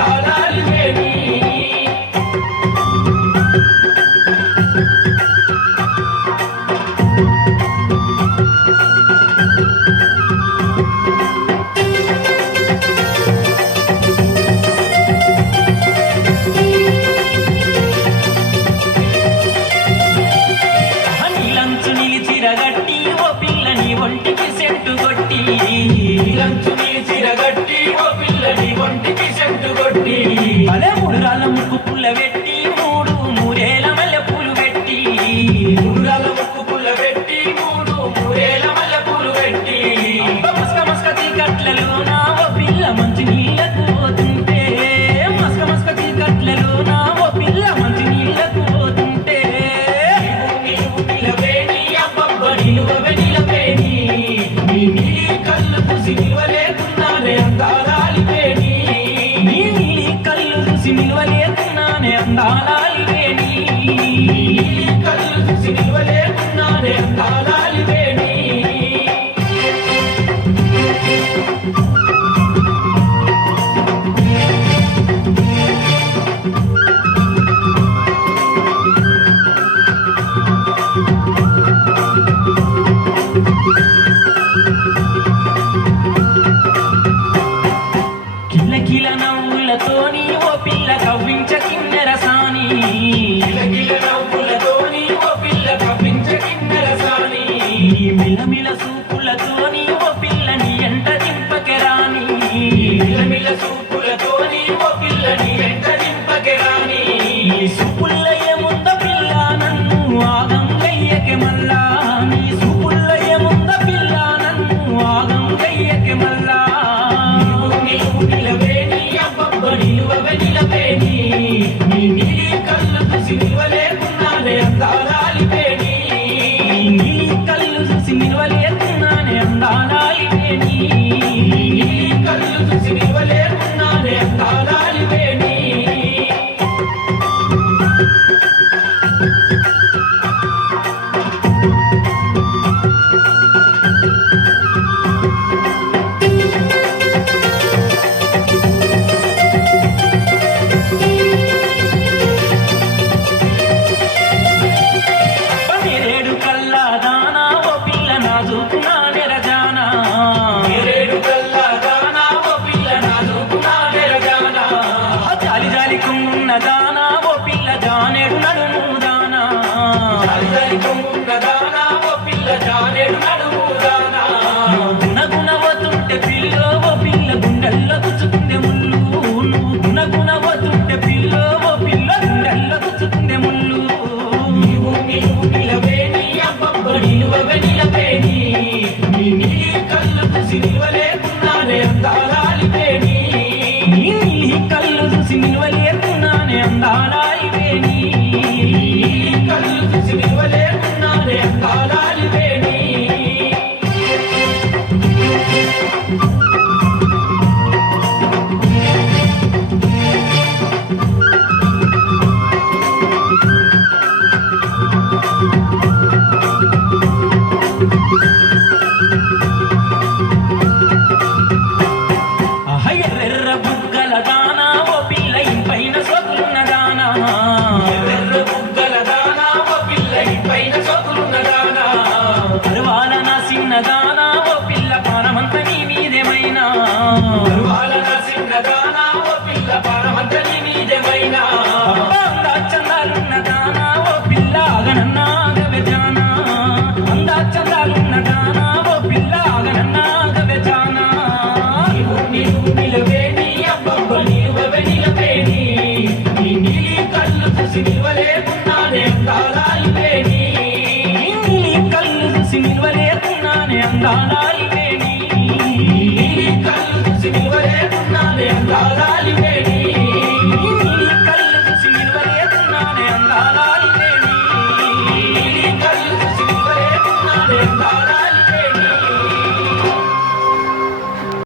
Dada. గుడురాల ముక్కు పుల్ల పెట్టి మూడు మూరేల మల్లె పూలు పెట్టి గుడురాల ముక్కు పుల్ల పెట్టి మూడు మూరేల మల్లె పూలు పెట్టి మస్క మస్క తీకట్లలో నా ఓ పిల్ల మంచి నీళ్ళకు పోతుంటే మస్క మస్క తీకట్లలో నా ఓ పిల్ల మంచి నీళ్ళకు పోతుంటే నిలువ ప్రాణాలు కళ్ళు చూసి నిలవలేకున్నానే నాదుకున్నా వెరజానా మీరేడు కల్లా దానా ఓ పిల్ల నాదుకున్నా వెరజానా జాలి జాలి కుంగున్న దానా ఓ పిల్ల జానేడు నడుము దానా? జాలి జాలి కుంగున్న దానా வில்வலே நான் எந்தானாய்